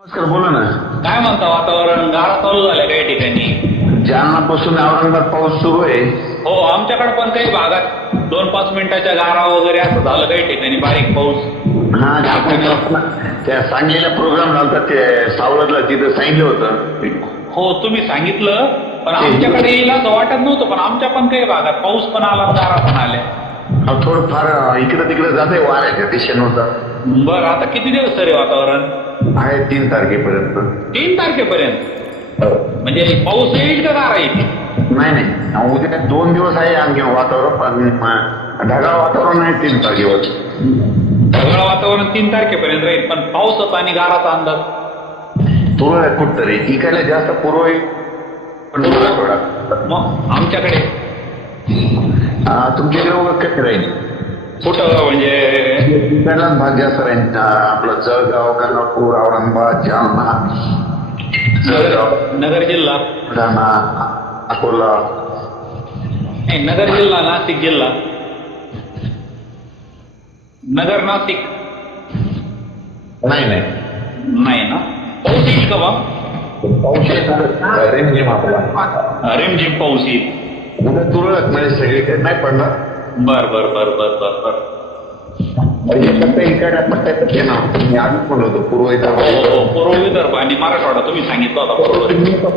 नमस्कार, बोला ना. काय म्हणता वातावरण? गारा चालू झाल्या काही ठिकाणी. जालनापासून औरंगाबाद पाऊस सुरू आहे. हो, आमच्याकडे पण काही भागात 2-5 मिनिटाच्या गारा वगैरे असं झालं काही ठिकाणी बारीक पाऊस. हा, त्या सांगलीला प्रोग्राम झाला ते सावळदला, तिथं सांगितलं होतं. हो, तुम्ही सांगितलं, पण आमच्याकडे येईल असं वाटत नव्हतं. पण आमच्या पण काही भागात पाऊस पण आला, गारा पण आल्या. थोडं फार इकडे तिकडे जाते वाऱ्याच्या दिशेनुसार. बरं, आता किती दिवस तरी वातावरण आहे? 3 तारखेपर्यंत. 3 तारखेपर्यंत म्हणजे पाऊस येईल का गारा येईल? नाही, उद्या 2 दिवस आहे आणखी वातावरण, पण ढगाळ वातावरण आहे 3 तारखेवर. ढगाळ वातावरण 3 तारखेपर्यंत राहील, पण पावसाचा आणि गाराचा अंदाज तुरळ आहे कुठतरी. इकडे जास्त पूर्व आहे, पण थोडा. मग आमच्याकडे तुमच्याकडे वगैरे कधी राहील? कुठं म्हणजे पहिलाच भाग जास्त राहील. आपलं जळगाव, गंगापूर, औरंगाबाद, जालना, नगर जिल्हा, बुलढाणा, अकोला. नाही, नगर जिल्हा, नाशिक जिल्हा, नगर नाशिक. नाही नाही ना. पाऊस येईल का बा? पाऊस रिमझिम आपला रिमझिम पाऊस येईल. उद्या तुरळक म्हणजे सगळीकडे नाही पडणार. बर बर बर बर बर बर. म्हणजे फक्त इकडे पट्ट्यात येणार. मी आधीच म्हणलं होतं पूर्व विदर्भ. पूर्व विदर्भ आणि मराठवाडा तुम्ही सांगितलं होता बरोबर.